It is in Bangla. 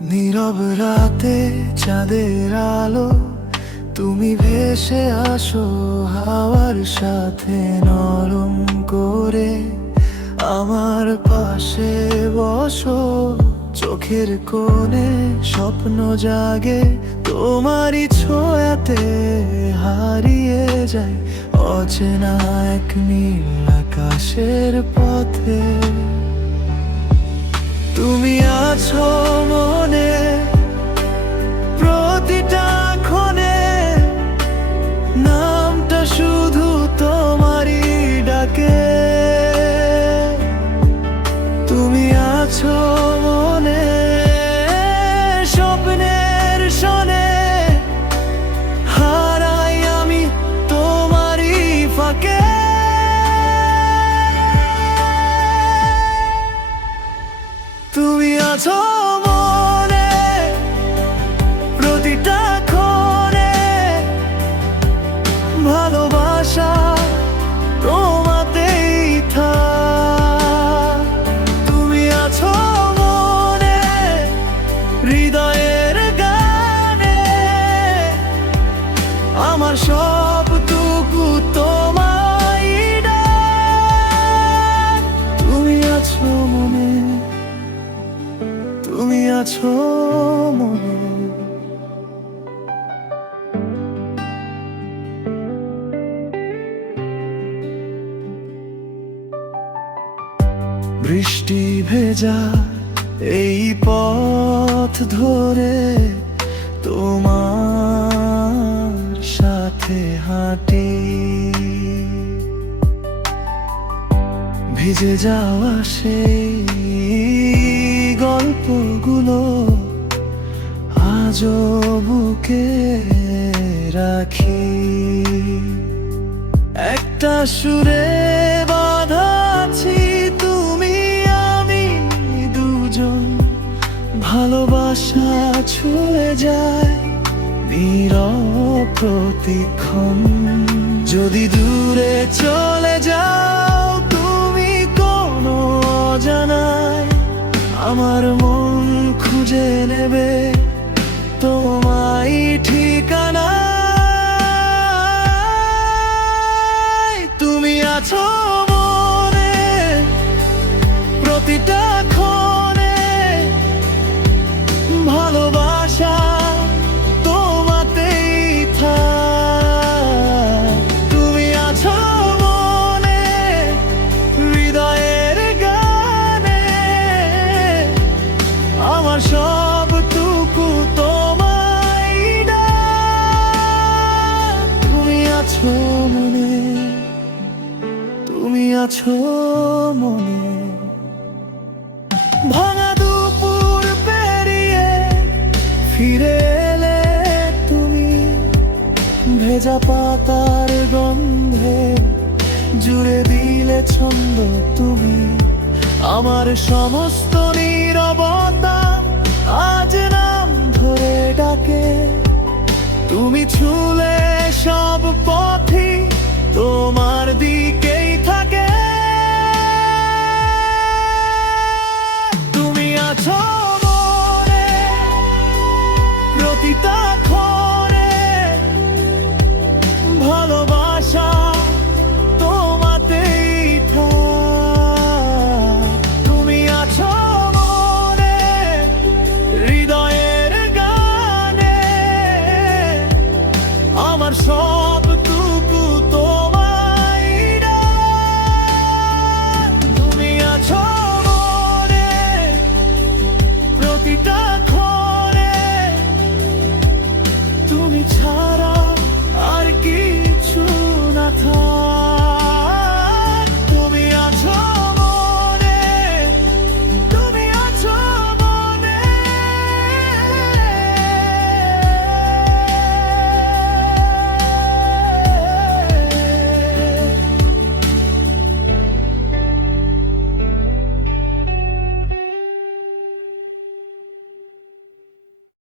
নীরব রাতে চাঁদের আলো, তুমি ভেসে আসো হাওয়ার সাথে নরম করে। আমার পাশে বসো, চোখের কোণে স্বপ্ন জাগে, তোমারই ছোঁয়াতে হারিয়ে যায় অচেনা এক নীল আকাশের পথে। তুমি আছো মনে প্রতিটা ক্ষণে, নামটা শুধু তোমারই ডাকে। তুমি আছো মনে স্বপ্নের শোনে, হারাই আমি তোমারই ফাঁকে। তুমি আছো মনে প্রতিটা ক্ষণে, ভালোবাসা তোমাতেই থাক। তুমি আছো মনে হৃদয়ের গানে, আমার সবটুকু তোমায় ডাক। তুমি আছো মনে, তুমি আছো মনে। বৃষ্টি ভেজা এই পথ ধরে তোমার সাথে হাঁটি, ভিজে যাওয়া সেই গল্পগুলো আজও বুকে রাখি। একটা সুরে বাঁধা আছি তুমি আমি দুজন, ভালোবাসা ছুঁয়ে যায় নীরব প্রতিক্ষণ। যদি দূরে চলে যাও তুমি কোনো অজানায়, আমার মন খুঁজে নেবে তোমায় ঠিকানা। তুমি আছো মনে প্রতিটা ক্ষণে, ভালোবাসা তোমাতেই থাক। তুমি আছো মনে হৃদয়ের গানে, আমার সবটুকু তোমায় ডাক। তুমি আছো মনে, তুমি আছো মনে। ভাঙা দুপুর পেরিয়ে ফিরে এলে তুমি, ভেজা পাতার গন্ধে জুড়ে দিলে ছন্দ তুমি। আমার সমস্ত নীরবতা আজ নাম ধরে ডাকে। তুমি ছুলে সব পথই তোমার